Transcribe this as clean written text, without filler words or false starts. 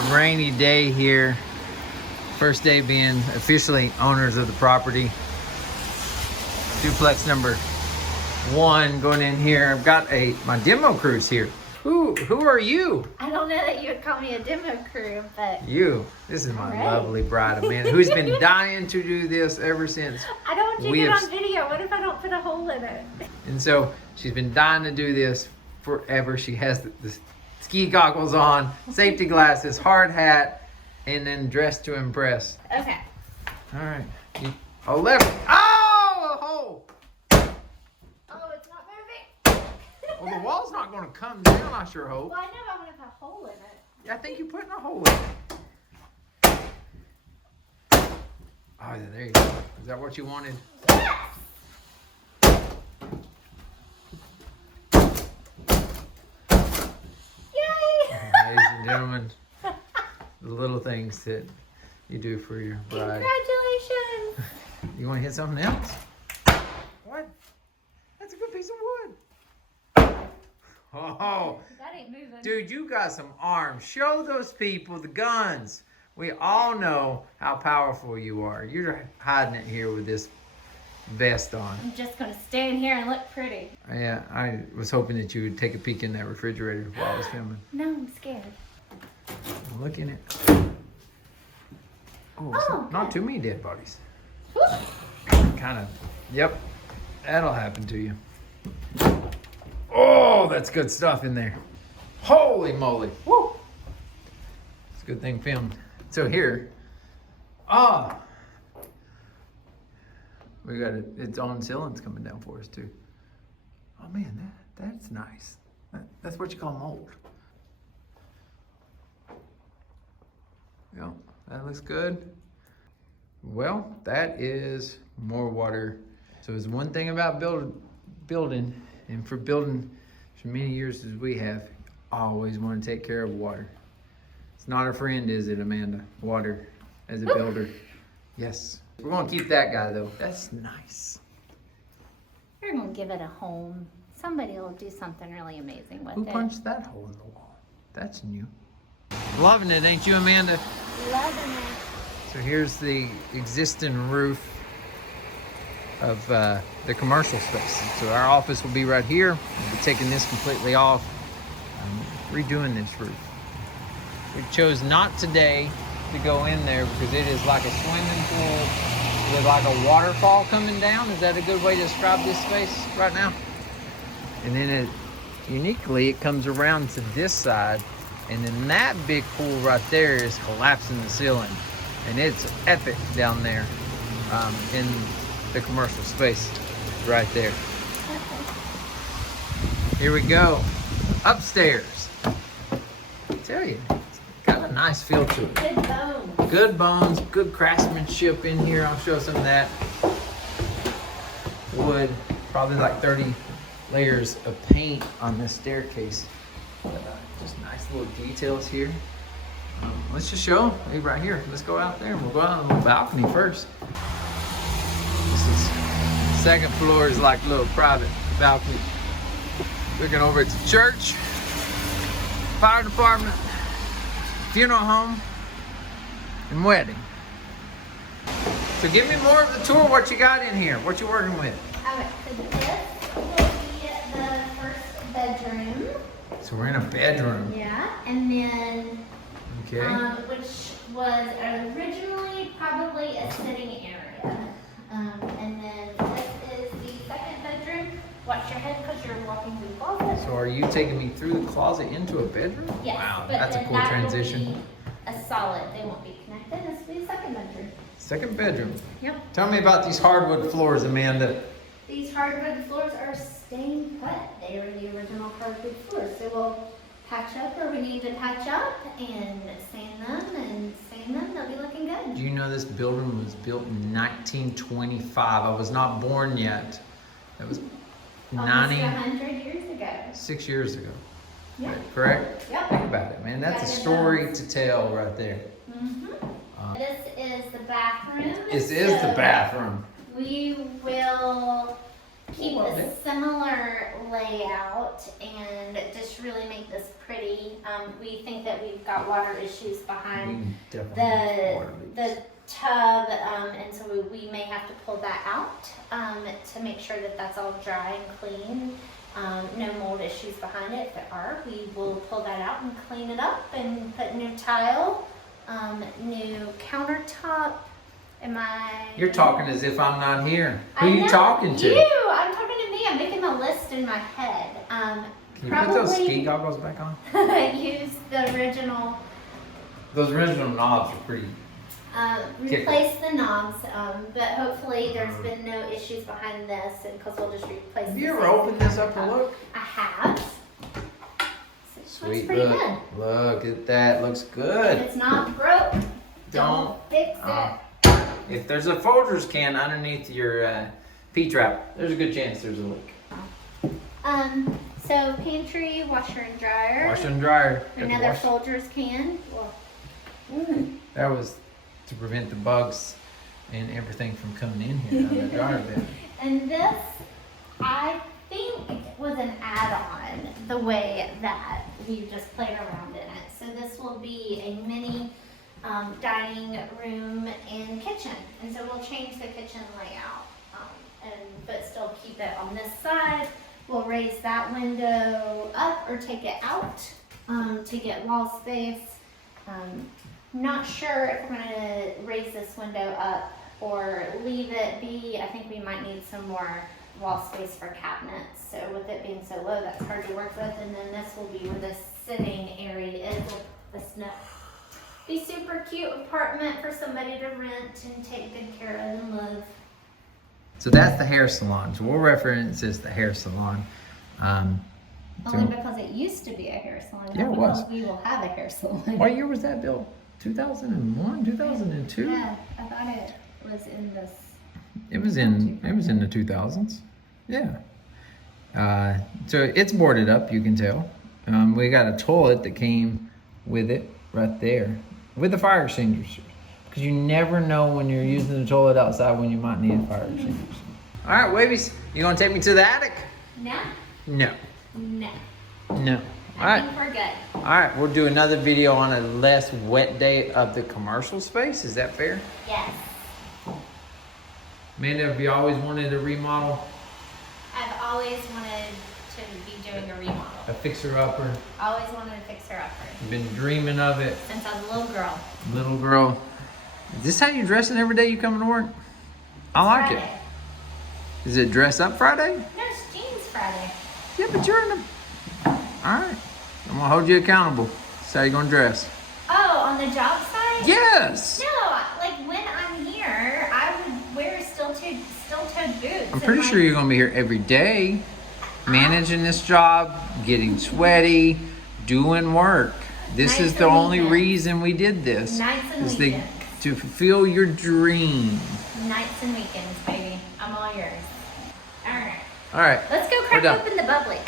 a rainy day here. First day being officially owners of the property. Duplex number 1 going in here. I've got my demo crews here. Who are you? I don't know that you would call me a demo crew, but... You. This is my lovely bride, Amanda, who's been dying to do this ever since. I don't want you to get on video. What if I don't put a hole in it? And so she's been dying to do this forever. She has the ski goggles on, safety glasses, hard hat, and then dressed to impress. Okay. All right. Left. Oh, a hole. Oh, it's not moving. Well, the wall's not going to come down, I sure hope. Well, I know I'm going to put a hole in it. Yeah, I think you're putting a hole in it. Oh, yeah, there you go. Is that what you wanted? Yes! Yay! Ladies and gentlemen, the little things that you do for your bride. Congratulations! You want to hit something else? What? That's a good piece of wood. Oh, That ain't moving. dude, you got some arms. Show those people the guns. We all know how powerful you are. You're hiding it here with this vest on. I'm just going to stand here and look pretty. Yeah, I was hoping that you would take a peek in that refrigerator while I was filming. No, I'm scared. Look in it. Oh, Oh, not too many dead bodies. Whew. Kind of. Yep, that'll happen to you. Oh, that's good stuff in there. Holy moly. Woo. It's a good thing filmed. So here, we got its own ceilings coming down for us too. Oh man, that's nice. That's what you call mold. Yeah, that looks good. Well, that is more water. So it's one thing about building, and for building for many years as we have, always want to take care of water. It's not a friend, is it, Amanda? Water as a builder. Yes. We're going to keep that guy, though. That's nice. We're going to give it a home. Somebody will do something really amazing with Who it. punched that hole in the wall? That's new. Loving it, ain't you, Amanda? Loving it. So here's the existing roof of the commercial space. So our office will be right here. We'll be taking this completely off, redoing this roof. We chose not today to go in there because it is like a swimming pool with like a waterfall coming down. Is that a good way to describe this space right now? And then uniquely, it comes around to this side, and then that big pool right there is collapsing the ceiling. And it's epic down there in the commercial space right there. Here we go. Upstairs. I tell you, it's got a nice feel to it. Good bones. Good bones, good craftsmanship in here. I'll show some of that. Wood, probably like 30 layers of paint on this staircase. But, just nice little details here. Let's just show right here. Let's go out there and we'll go out on the balcony first. This is second floor is like a little private balcony. Looking over at the church, fire department, funeral home, and wedding. So give me more of the tour. What you got in here? What you working with? Okay, so this will be the first bedroom. So we're in a bedroom. Yeah, and then Okay. which was originally probably a sitting area. And then this is the second bedroom. Watch your head because you're walking through the closet. So are you taking me through the closet into a bedroom? Yes, Wow, but that's a then cool that transition. will be a solid. They won't be connected. This will be the second bedroom. Second bedroom. Yep. Tell me about these hardwood floors, Amanda. These hardwood floors are stain cut. They are the original hardwood floors. So we'll patch up where we need to patch up and sand them. They'll be looking good. Do you know this building was built in 1925? I was not born yet. That was Almost 100 years ago. 6 years ago. Yep. Correct? Yep. Think about it, man. That's a That is story to tell right there. This is the bathroom. This is the bathroom. We will keep Love a it. similar layout and just really make this pretty. We think that we've got water issues behind the tub, and so we may have to pull that out to make sure that that's all dry and clean. No mold issues behind it. If there are, we will pull that out and clean it up and put new tile, new countertop. You're talking as if I'm not here. Who are I you know, talking to? You! I'm talking to me. I'm making a list in my head. Can you put those ski goggles back on? Use the original. Those original knobs are pretty. Replace the knobs, but hopefully there's been no issues behind this, and because we'll just replace. Have you ever opened this up to look? I have. Sweet, pretty look, good. look at that, looks good. If it's not broke, don't fix it. If there's a Folgers can underneath your P-trap, there's a good chance there's a leak. So pantry, washer and dryer. Washer and dryer. Another Folgers can. That was to prevent the bugs and everything from coming in here out of that dryer bed. And this, I think, was an add-on, the way that we just played around in it. So this will be a mini dining room and kitchen. And so we'll change the kitchen layout, but still keep it on this side. We'll raise that window up or take it out to get wall space. Not sure if I'm gonna raise this window up or leave it be. I think we might need some more wall space for cabinets. So with it being so low, that's hard to work with. And then this will be where the sitting area is. This be super cute apartment for somebody to rent and take good care of and live. So that's the hair salon. So we'll reference as the hair salon. Only because it used to be a hair salon. Yeah, it was. We will have a hair salon. What year was that built? 2001, 2002? Yeah, I thought it was in this. It was in the 2000s. Yeah. So it's boarded up, you can tell. We got a toilet that came with it right there with the fire extinguisher, because you never know when you're using the toilet outside when you might need a fire extinguisher. All right, Wavies, you gonna take me to the attic? No. No. No. No. All I right. think we're good. All right, we'll do another video on a less wet day of the commercial space. Is that fair? Yes. Amanda, have you always wanted a remodel? I've always wanted to be doing a remodel. A fixer-upper? Always wanted a fixer-upper. Been dreaming of it. Since I was a little girl. Little girl. Is this how you dressing every day you coming to work? I like Friday. it. Is it dress up Friday? No, it's jeans Friday. Yeah, but you're in a... All right. I'm gonna hold you accountable. That's how you gonna dress. Oh, on the job site? Yes! No, like when I'm here, I would wear steel-toed boots. I'm pretty sure you're gonna be here every day, managing this job, getting sweaty, doing work. This Nights is the and only weekends. reason we did this. Nights and is weekends. to fulfill your dream. Nights and weekends, baby. I'm all yours. All right. All right. Let's go We're crack done. open the bubbly.